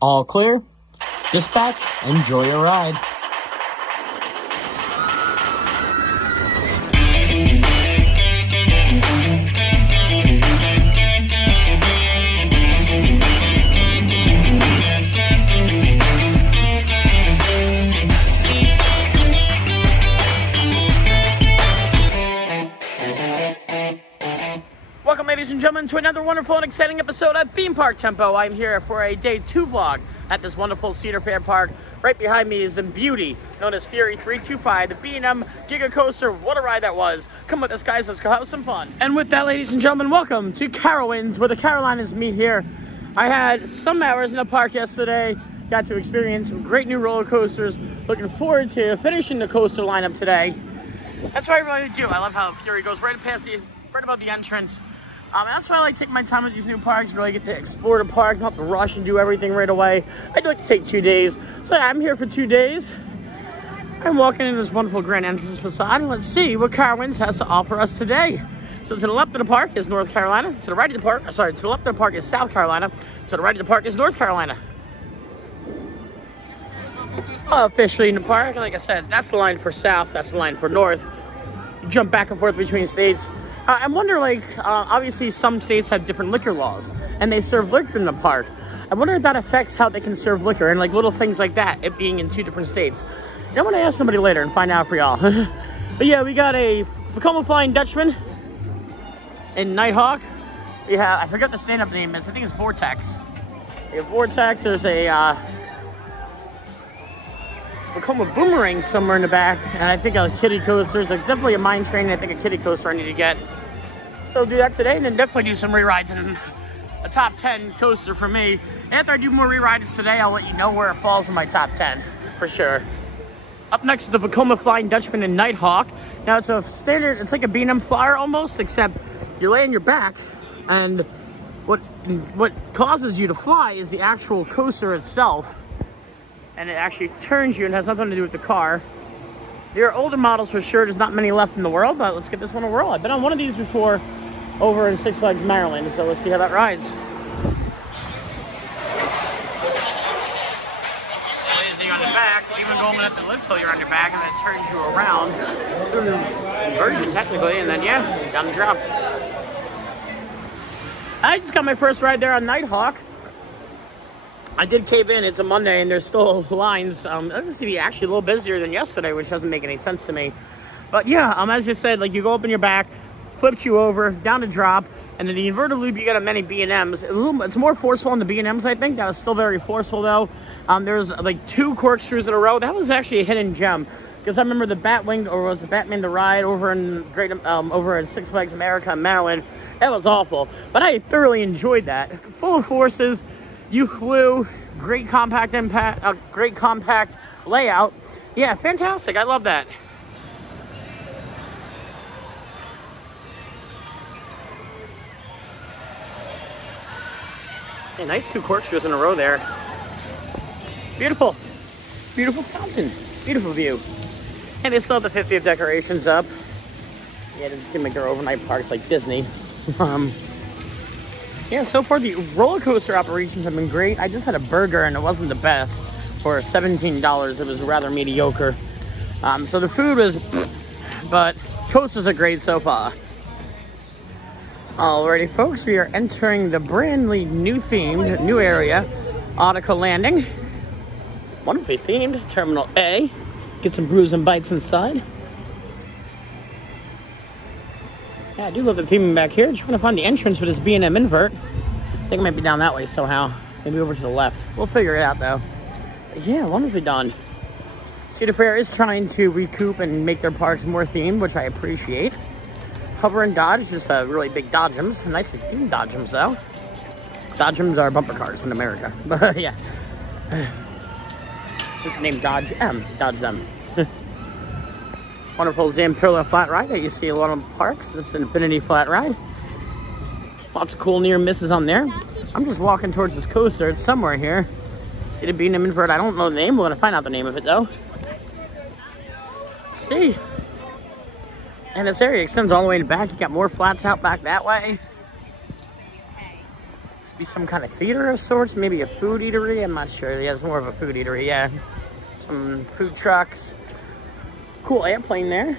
All clear. Dispatch, enjoy your ride. Welcome, ladies and gentlemen, to another wonderful and exciting episode of Theme Park Tempo. I'm here for a day 2 vlog at this wonderful Cedar Fair park. Right behind me is the beauty known as Fury 325, the B&M Giga Coaster. What a ride that was. Come with us, guys. Let's go have some fun. And with that, ladies and gentlemen, welcome to Carowinds, where the Carolinas meet here. I had some hours in the park yesterday. Got to experience some great new roller coasters. Looking forward to finishing the coaster lineup today. That's what I really do. I love how Fury goes right above the entrance. That's why I like taking my time with these new parks, really get to explore the park, not to rush and do everything right away. I do like to take 2 days. So yeah, I'm here for 2 days. I'm walking in this wonderful grand entrance facade, and let's see what Carowinds has to offer us today. So to the left of the park is North Carolina. To the right of the park, to the left of the park is South Carolina. To the right of the park is North Carolina. Officially in the park, like I said, that's the line for South, that's the line for North. You jump back and forth between states. I wonder, obviously some states have different liquor laws, and they serve liquor in the park. I wonder if that affects how they can serve liquor, and little things like that, it being in 2 different states. I'm gonna ask somebody later and find out for y'all. But yeah, we got a Vekoma Flying Dutchman in Nighthawk. We have, I forgot the stand-up name is, I think it's Vortex. We have Vortex, there's a Vekoma Boomerang somewhere in the back, and I think a kiddie coaster. There's definitely a mine train, and I think a kiddie coaster I need to get. So I'll do that today, and then definitely do some re-rides and a top 10 coaster for me. After I do more re-rides today, I'll let you know where it falls in my top 10, for sure. Up next is the Vekoma Flying Dutchman in Nighthawk. Now it's a standard, it's like a B&M Flyer almost, except you lay on your back, and what causes you to fly is the actual coaster itself. And it actually turns you and has nothing to do with the car. There are older models for sure. There's not many left in the world, but let's get this one a whirl. I've been on one of these before over in Six Flags, Maryland, so let's see how that rides. Lazy on the back, even going up the lift till you're on your back, and then it turns you around. Inversion, technically, and then, yeah, down the drop. I just got my first ride there on Nighthawk. I did cave in. It's a Monday and there's still lines. It seems to be actually a little busier than yesterday, which doesn't make any sense to me. But yeah, as you said, you go up in your back, flips you over, down to drop, and then the inverted loop, you got a many B&Ms. It's more forceful in the B&Ms, I think. That was still very forceful though. There's 2 corkscrews in a row. That was actually a hidden gem. Because I remember the Batwing, or was the Batman the Ride over in over at Six Flags America in Maryland. That was awful. But I thoroughly enjoyed that. Full of forces. You flew, great compact impact, great compact layout. Yeah, fantastic. I love that. Yeah, nice 2 corkscrews in a row there. Beautiful. Beautiful fountain. Beautiful view. And they still have the 50th decorations up. Yeah, it doesn't seem like they're overnight parks like Disney. Yeah, so far the roller coaster operations have been great. I just had a burger and it wasn't the best. For $17, it was rather mediocre. So the food was, but coasters are great so far. Alrighty, folks, we are entering the brandly new themed, new area, Audica Landing. Wonderfully themed, Terminal A. Get some brews and bites inside. Yeah, I do love the theming back here. Just trying to find the entrance for this B&M invert. I think it might be down that way somehow. Maybe over to the left. We'll figure it out though. But yeah, wonderfully done. Cedar Fair is trying to recoup and make their parks more themed, which I appreciate. Hover and Dodge, just really big Dodgems. Nicely themed Dodgems though. Dodgems are bumper cars in America. But yeah. It's named Dodge M. Dodge M. Wonderful Zampilla flat ride that you see a lot of parks. This Infinity flat ride. Lots of cool near misses on there. I'm just walking towards this coaster. It's somewhere here. See the B&M invert. I don't know the name. We're gonna find out the name of it though. Let's see. And this area extends all the way to the back. You got more flats out back that way. to be some kind of theater of sorts, maybe a food eatery. I'm not sure. Yeah, it's more of a food eatery, yeah. Some food trucks. Cool airplane there.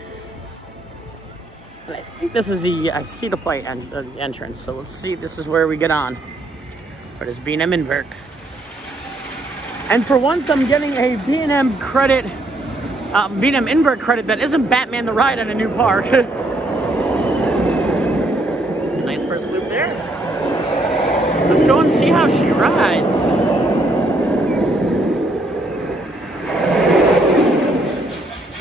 And I think this is the Cedar Fair entrance. So let's see, this is where we get on. But it's B&M invert. And for once, I'm getting a B&M credit, B&M invert credit that isn't Batman the Ride at a new park. Nice first loop there. Let's go and see how she rides.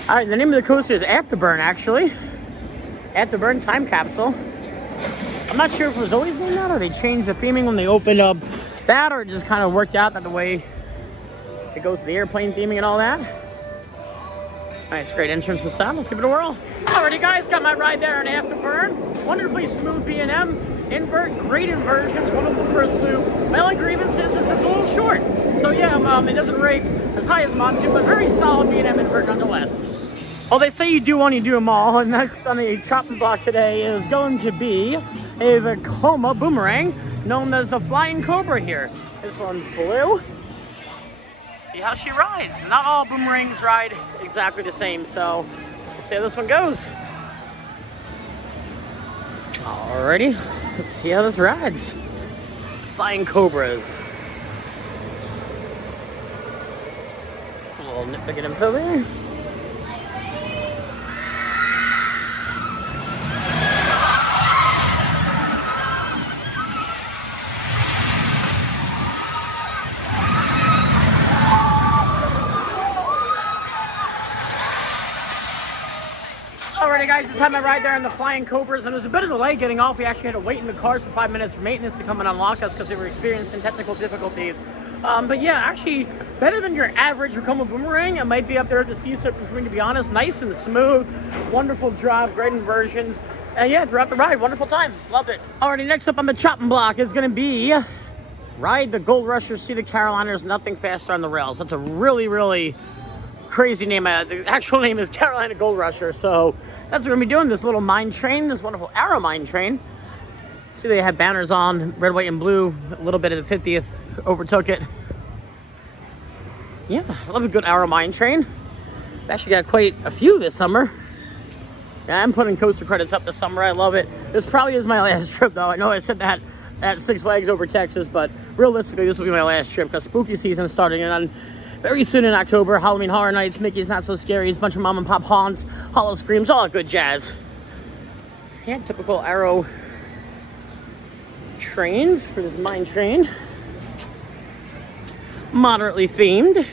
All right, the name of the coaster is Afterburn, actually. Afterburn Time Capsule. I'm not sure if it was always named that or they changed the theming when they opened up that, or it just kind of worked out that the way it goes to the airplane theming and all that. Nice, great entrance facade. Let's give it a whirl. Alrighty, guys, got my ride there on Afterburn. Wonderfully smooth B&M invert, great inversions, wonderful first loop. My only grievance is it's a little short. So yeah, it doesn't rate as high as Montu, but very solid B&M invert nonetheless. Well, they say you do one, you do them all. And next on the chopping block today is going to be a Vekoma boomerang, known as the Flying Cobra here. This one's blue. See how she rides. Not all boomerangs ride exactly the same, so we'll see how this one goes. Alrighty, let's see how this rides. Flying Cobras. A little nitpick info there. Alrighty, guys, just had my ride there on the Flying Cobras, and there was a bit of delay getting off. We actually had to wait in the car for 5 minutes for maintenance to come and unlock us because they were experiencing technical difficulties. But yeah, actually better than your average Vekoma boomerang. It might be up there at the C-Circuit for me, to be honest. Nice and smooth, wonderful drop, great inversions. And yeah, throughout the ride, wonderful time. Loved it. Alrighty, next up on the chopping block is going to be ride the Gold Rusher, see the Caroliners, nothing faster on the rails. That's a really, really crazy name. The actual name is Carolina Gold Rusher. So that's what we're going to be doing, this little mine train, this wonderful Arrow mine train. See, they have banners on, red, white, and blue. A little bit of the 50th overtook it. Yeah, I love a good Arrow mine train. I've actually got quite a few this summer. Yeah, I'm putting coaster credits up this summer. I love it. This probably is my last trip, though. I know I said that at Six Flags over Texas, but realistically, this will be my last trip because spooky season is starting on very soon in October. Halloween Horror Nights, Mickey's Not So Scary, a bunch of mom and pop haunts, Hollow Screams, all that good jazz. Yeah, typical Arrow trains for this mine train. Moderately themed.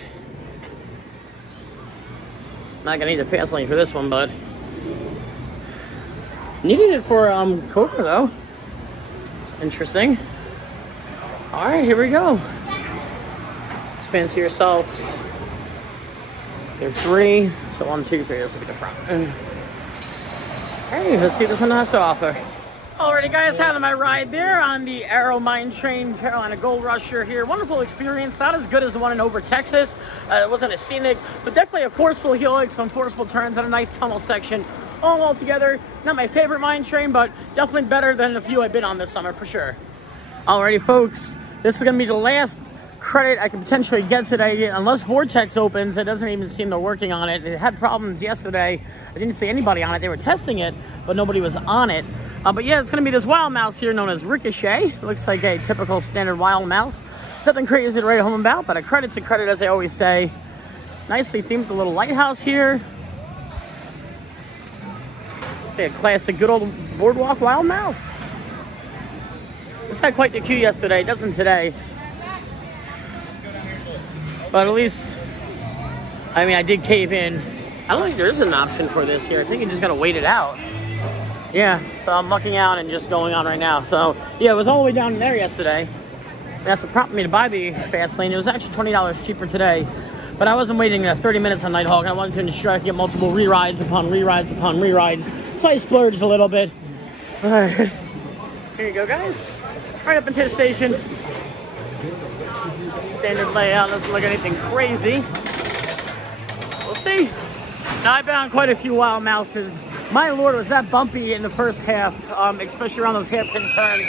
Not gonna need a fast lane for this one, but needed it for Cobra though. Interesting. All right, here we go. Fancy yourselves. There's 3. So 1, 2, 3. This will be the front. Hey, let's see what this one has to offer. Alrighty, guys, having my ride there on the Arrow Mine Train, Carolina Gold Rusher here. Wonderful experience. Not as good as the one in Over Texas. It wasn't as scenic, but definitely a forceful helix, some forceful turns, and a nice tunnel section. All together, not my favorite mine train, but definitely better than a few I've been on this summer for sure. Alrighty, folks, this is gonna be the last credit I can potentially get today, unless Vortex opens. It doesn't even seem they're working on it. It had problems yesterday. I didn't see anybody on it. They were testing it, but nobody was on it. But yeah, it's going to be this wild mouse here known as Ricochet. It looks like a typical standard wild mouse. Nothing crazy to write home about, but a credit's a credit, as I always say. Nicely themed with a little lighthouse here. A classic good old boardwalk wild mouse. This had quite the queue yesterday. It doesn't today. But at least, I mean, I did cave in. I don't think there is an option for this here. I think you just gotta wait it out. Yeah, so I'm mucking out and just going on right now. So yeah, it was all the way down there yesterday. That's what prompted me to buy the fast lane. It was actually $20 cheaper today. But I wasn't waiting 30 minutes on Nighthawk. I wanted to ensure I could get multiple re-rides upon re-rides upon re-rides. So I splurged a little bit. All right. Here you go, guys. Right up into the station. Standard layout, doesn't look anything crazy. We'll see. Now, I've been on quite a few wild mouses. My lord, was that bumpy in the first half, especially around those hairpin turns.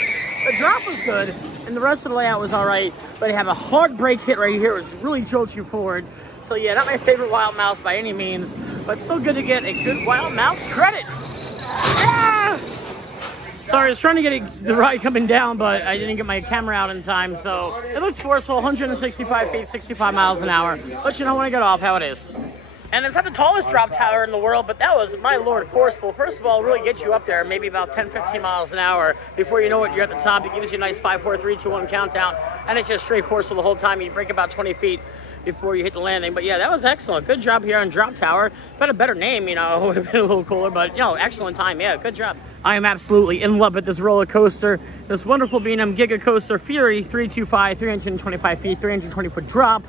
The drop was good. and the rest of the layout was all right, but they have a hard brake hit right here, which really jolts you forward. So yeah, not my favorite wild mouse by any means, but still good to get a good wild mouse credit. Ah! Sorry, I was trying to get the ride coming down, but I didn't get my camera out in time, so it looks forceful, 165 feet, 65 miles an hour. But you know when I get off how it is. And it's not the tallest drop tower in the world, but that was, my lord, forceful. First of all, it really gets you up there, maybe about 10, 15 miles an hour. Before you know it, you're at the top. It gives you a nice 5, 4, 3, 2, 1 countdown, and it's just straight forceful the whole time. You break about 20 feet before you hit the landing. But yeah, that was excellent. Good job here on Drop Tower. If it had a better name, you know, it would have been a little cooler, but you know, excellent time. Yeah, good job. I am absolutely in love with this roller coaster. This wonderful B&M Giga Coaster Fury 325, 325 feet, 320 foot drop,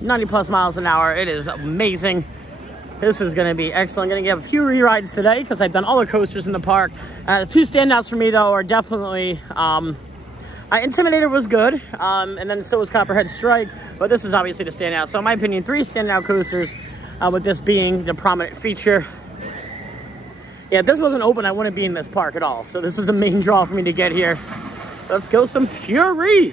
90 plus miles an hour. It is amazing. This is going to be excellent. I'm going to give a few re-rides today because I've done all the coasters in the park. The two standouts for me, though, are definitely Intimidator was good, and then so was Copperhead Strike, but this is obviously the standout. So in my opinion, 3 standout coasters, with this being the prominent feature. Yeah, if this wasn't open, I wouldn't be in this park at all. So this was a main draw for me to get here. Let's go some Fury.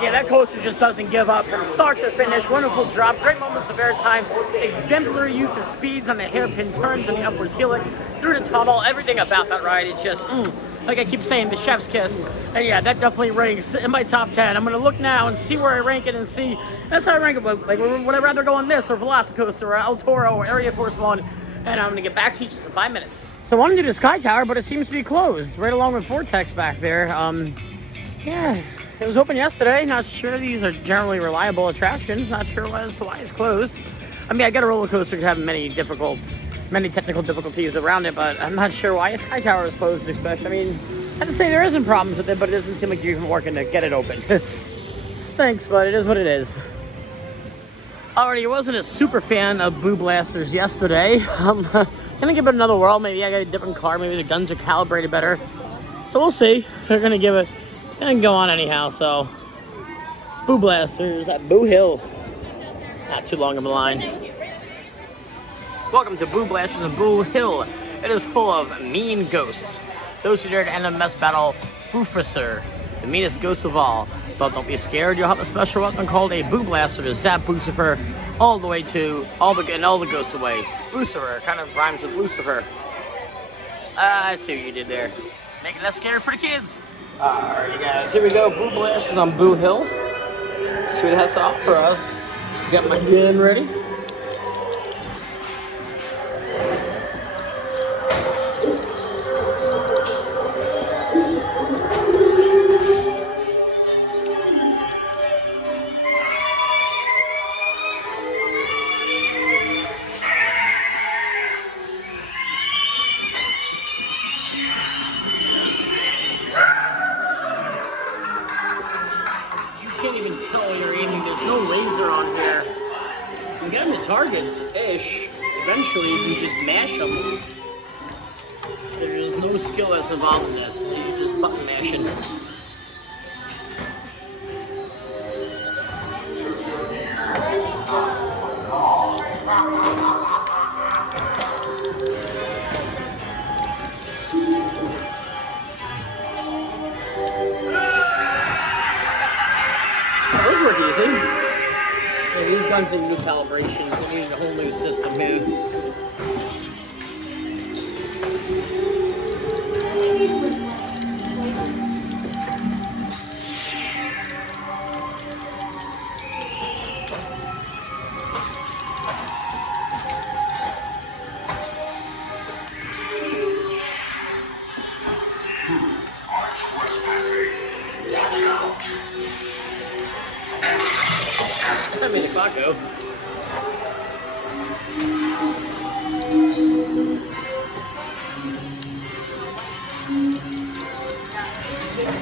Yeah, that coaster just doesn't give up from start to finish. Wonderful drop, great moments of airtime, exemplary use of speeds on the hairpin turns and the upwards helix, through the tunnel. Everything about that ride is just, like I keep saying, the chef's kiss. And yeah, that definitely ranks in my top 10. I'm going to look now and see where I rank it and see. That's how I rank it. Like, would I rather go on this or Velocicoaster or El Toro or Area Force One? And I'm going to get back to you just in 5 minutes. So I wanted to do the Sky Tower, but it seems to be closed, right along with Vortex back there. Yeah, it was open yesterday. Not sure these are generally reliable attractions. Not sure as to why it's closed. I mean, I get a roller coaster to have many technical difficulties around it, but I'm not sure why a Sky Tower is closed, especially. I mean, I have to say there isn't problems with it, but it doesn't seem like you're even working to get it open. Stinks, but it is what it is. Alrighty, I wasn't a super fan of Boo Blasters yesterday. I'm gonna give it another whirl. Maybe I got a different car. Maybe the guns are calibrated better. So we'll see. They're gonna give it. Gonna go on anyhow. So Boo Blasters at Boo Hill. Not too long of a line. Welcome to Boo Blasters at Boo Hill. It is full of mean ghosts. Those who dare to end a mess battle Booficer, the meanest ghost of all. But don't be scared, you'll have a special weapon called a Boo Blaster to zap Boocifer all the way to all the ghosts away. Boocifer kind of rhymes with Lucifer. I see what you did there. Making that scary for the kids. Alright guys, here we go. Boo Blasters on Boo Hill. Let's see what that's off for us. Got my gun ready. Can't even tell you're aiming. There's no laser on here. You get them to targets-ish. Eventually, you just mash them. There's no skill that's involved in this. You're just button mashing. Those work easy. Yeah, these guns need new calibrations. They need a whole new system here. That made the clock go.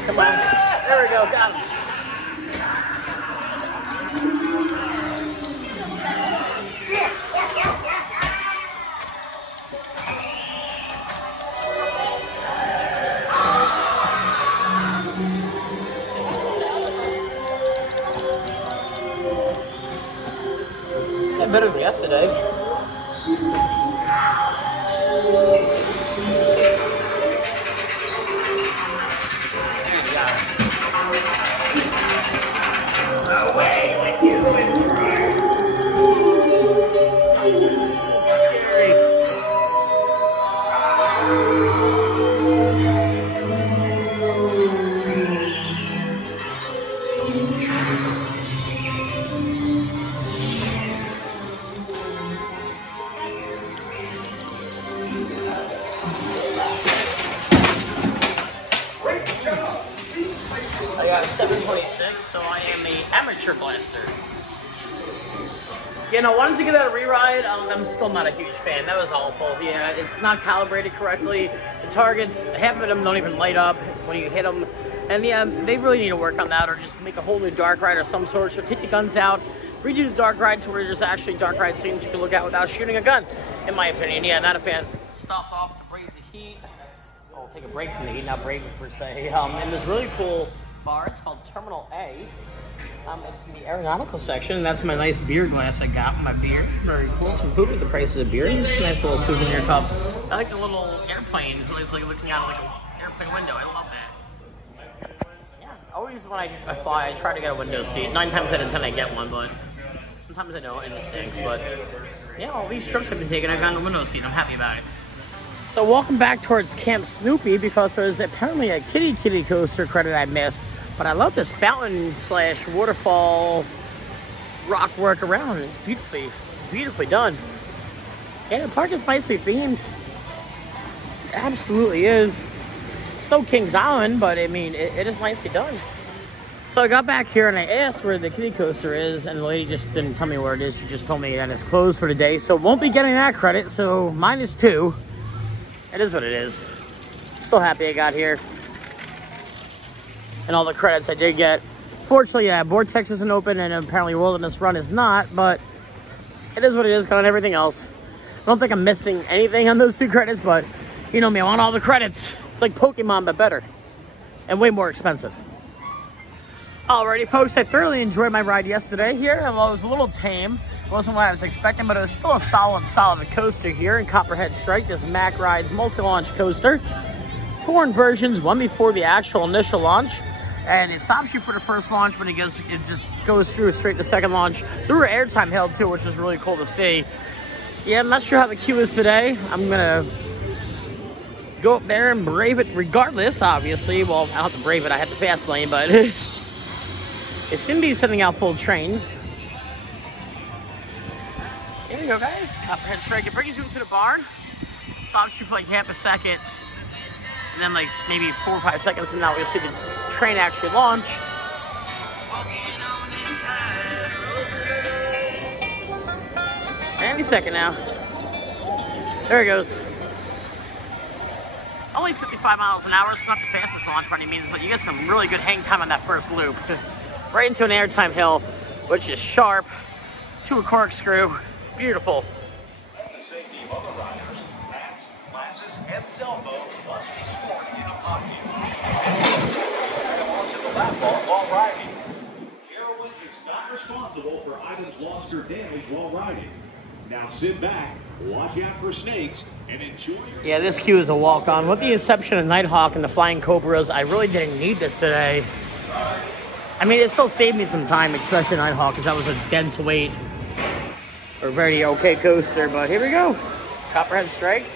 Come on. There we go. Got it. Better than yesterday. amateur blaster. You know, wanted to give that a re-ride. I'm still not a huge fan. That was awful. Yeah, it's not calibrated correctly. The targets, half of them don't even light up when you hit them. And yeah, they really need to work on that, or just make a whole new dark ride or some sort. So take the guns out, redo the dark ride to where there's actually dark ride scenes you can look at without shooting a gun, in my opinion. Yeah, not a fan. Stopped off to brave the heat. Oh, take a break from the heat, not brave per se. In this really cool bar, it's called Terminal A. It's in the aeronautical section, and that's my nice beer glass I got with my beer. Very cool. Some food with the prices of beer. Nice little souvenir cup. I like the little airplane. It's like looking out like an airplane window. I love that. Yeah, always when I fly, I try to get a window seat. 9 times out of 10 I get one, but sometimes I don't, and it stinks. But yeah, all these trips I've been taking, I've gotten a window seat. I'm happy about it. So walking back towards Camp Snoopy, because there's apparently a kitty coaster credit I missed. But I love this fountain slash waterfall rock work around. It's beautifully done. And the park is nicely themed. It absolutely is. It's no Kings Island, but I mean, it is nicely done. So I got back here and I asked where the kiddie coaster is, and the lady just didn't tell me where it is. She just told me that it's closed for the day, so won't be getting that credit. So -2. It is what it is. Still happy I got here. And all the credits I did get. Fortunately, yeah, Vortex isn't open, and apparently Wilderness Run is not, but it is what it is, kind of everything else. I don't think I'm missing anything on those 2 credits, but you know me, I want all the credits. It's like Pokemon, but better. And way more expensive. Alrighty, folks, I thoroughly enjoyed my ride yesterday here. Well, it was a little tame. It wasn't what I was expecting, but it was still a solid coaster here in Copperhead Strike, this Mack Rides multi-launch coaster. 4 inversions, one before the actual initial launch. And it stops you for the first launch, but it just goes through straight to second launch. Through airtime held too, which is really cool to see. Yeah, I'm not sure how the queue is today. I'm gonna go up there and brave it regardless, obviously. Well, I don't have to brave it, I have the fast lane, but it seems to be sending out full trains. Here we go, guys. Copperhead Strike. It brings you into the barn. Stops you for like half a second. And then like maybe 4 or 5 seconds from now, we'll see the train actually launch. Any second now. There it goes. Only 55 miles an hour. It's not the fastest launch by any means, but you get some really good hang time on that first loop. Right into an airtime hill, which is sharp, to a corkscrew. Beautiful. The safety of other riders, hats, glasses, and cell phones must be stored in a pocket. Come onto the lap bar while riding. Carowinds is not responsible for items lost or damaged while riding. Now sit back, watch out for snakes, and enjoy your... Yeah, this queue is a walk-on. With the inception of Nighthawk and the Flying Cobras, I really didn't need this today. I mean, it still saved me some time, especially Nighthawk, because that was a dense wait. Or very okay coaster, but here we go. Copperhead Strike.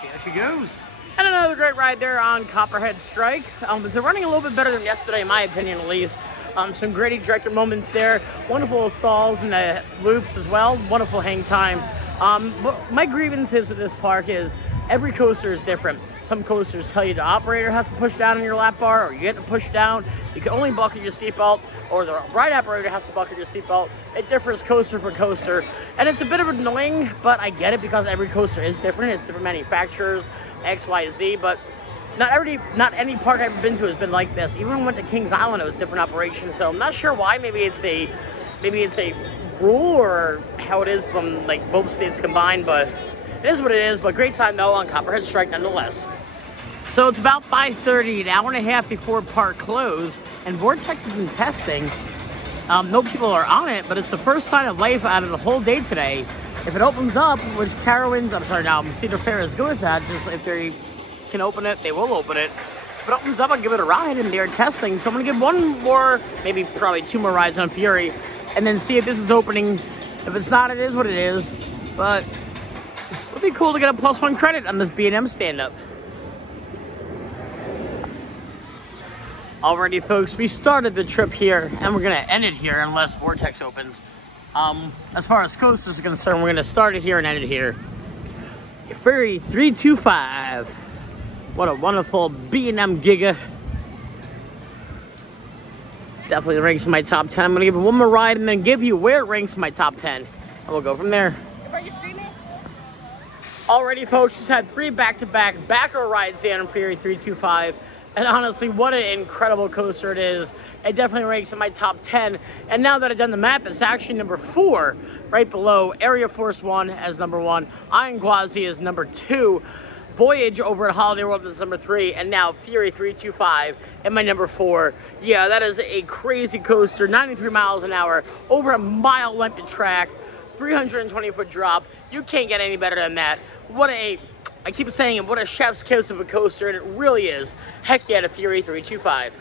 See how she goes. And another great ride there on Copperhead Strike. They're running a little bit better than yesterday, in my opinion, at least. Some great ejector moments there. Wonderful stalls in the loops as well. Wonderful hang time. My grievances with this park is every coaster is different. Some coasters tell you the operator has to push down on your lap bar, or you get to push down. You can only buckle your seatbelt, or the ride operator has to buckle your seatbelt. It differs coaster for coaster, and it's a bit of annoying, but I get it because every coaster is different. It's different manufacturers, X, Y, Z, but not any park I've ever been to has been like this. Even when I went to Kings Island, it was different operations, so I'm not sure why. Maybe it's a rule or how it is from like both states combined, but it is what it is. But great time though on Copperhead Strike nonetheless. So it's about 5:30, an hour and a half before park close, and Vortex has been testing. No people are on it, but it's the first sign of life out of the whole day today. If it opens up, which Carowinds, I'm sorry, now Cedar Fair is good with that, just if they can open it, they will open it. If it opens up, I'll give it a ride, and they're testing. So I'm gonna give one more, maybe probably 2 more rides on Fury, and then see if this is opening. If it's not, it is what it is. But it would be cool to get a +1 credit on this B&M stand-up. Alrighty, folks, we started the trip here, and we're gonna end it here unless Vortex opens. As far as coasters are concerned, we're gonna start it here and end it here. Ferry 325. What a wonderful B&M Giga. Definitely ranks in my top 10. I'm going to give it one more ride and then give you where it ranks in my top 10. And we'll go from there. Are you streaming? Alrighty, folks, just had 3 back-to-back backer rides down in Fury 325. And honestly, what an incredible coaster it is. It definitely ranks in my top 10. And now that I've done the map, it's actually number 4, right below Area Force 1 as number 1. Iron Gwazi is number 2. Voyage over at Holiday World is number 3. And now Fury 325 and my number 4. Yeah, that is a crazy coaster. 93 miles an hour, over a mile length of track, 320-foot drop. You can't get any better than that. What a... I keep saying it, what a chef's kiss of a coaster, and it really is. Heck yeah, to Fury 325.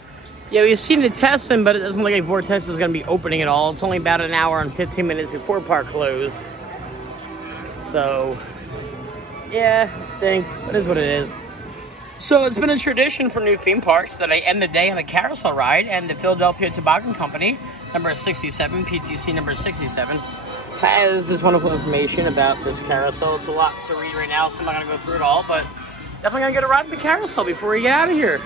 Yeah, we've seen the testing, but it doesn't look like Vortex is going to be opening at all. It's only about an hour and 15 minutes before park close. So, yeah, it stinks. It is what it is. So it's been a tradition for new theme parks that I end the day on a carousel ride, and the Philadelphia Toboggan Company, number 67, PTC number 67, has this wonderful information about this carousel. It's a lot to read right now, so I'm not going to go through it all, but definitely going to get a ride in the carousel before we get out of here.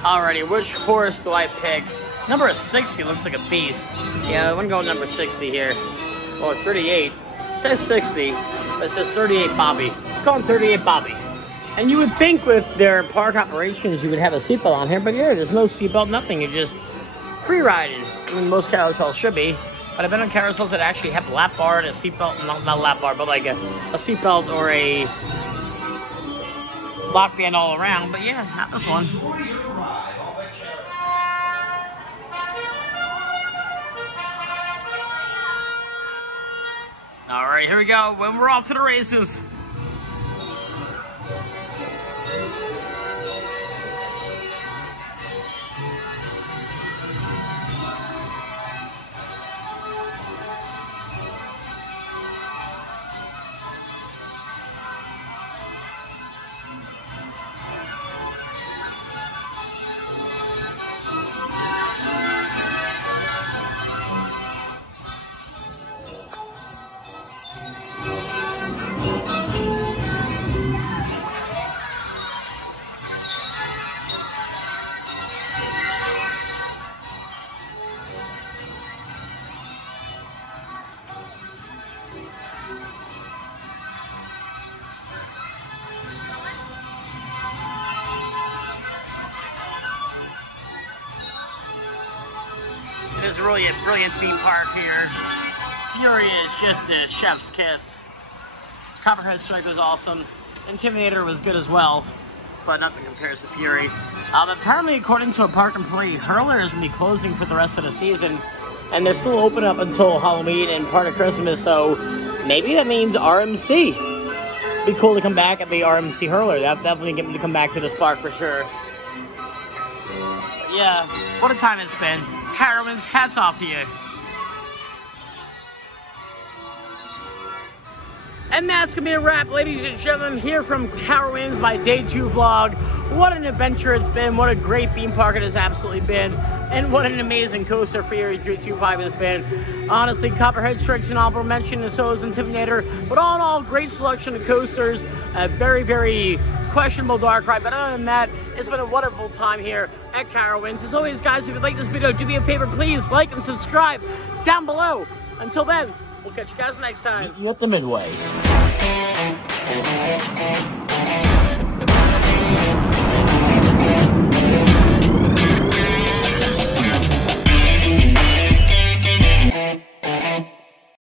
Alrighty, which horse do I pick? Number 60 looks like a beast. Yeah, I'm going to go with number 60 here. Or 38. It says 60, but it says 38 Bobby. Let's go on 38 Bobby. And you would think with their park operations you would have a seatbelt on here, but yeah, there's no seatbelt, nothing. You're just free-riding. I mean, most carousels should be. But I've been on carousels that actually have a lap bar and a seatbelt, not a lap bar, but like a seatbelt or a lock band all around. But yeah, not this one. All right, here we go. When we're off to the races. It is really a brilliant theme park here. Fury is just a chef's kiss. Copperhead Strike was awesome. Intimidator was good as well, but nothing compares to Fury. Apparently, according to a park employee, Hurler is going to be closing for the rest of the season, and they're still open up until Halloween and part of Christmas, so maybe that means RMC. It'd be cool to come back at the RMC Hurler. That definitely get me to come back to this park for sure. But yeah, what a time it's been. Carowinds, hats off to you. And that's going to be a wrap, ladies and gentlemen, here from Carowinds, my Day 2 vlog. What an adventure it's been. What a great theme park it has absolutely been. And what an amazing coaster Fury 325 has been. Honestly, Copperhead Strike's an honorable mention, and so is Intimidator. But all in all, great selection of coasters. A very, very questionable dark ride. But other than that, it's been a wonderful time here at Carowinds. As always, guys, if you like this video, do me a favor, please like and subscribe down below. Until then, we'll catch you guys next time. You at the Midway.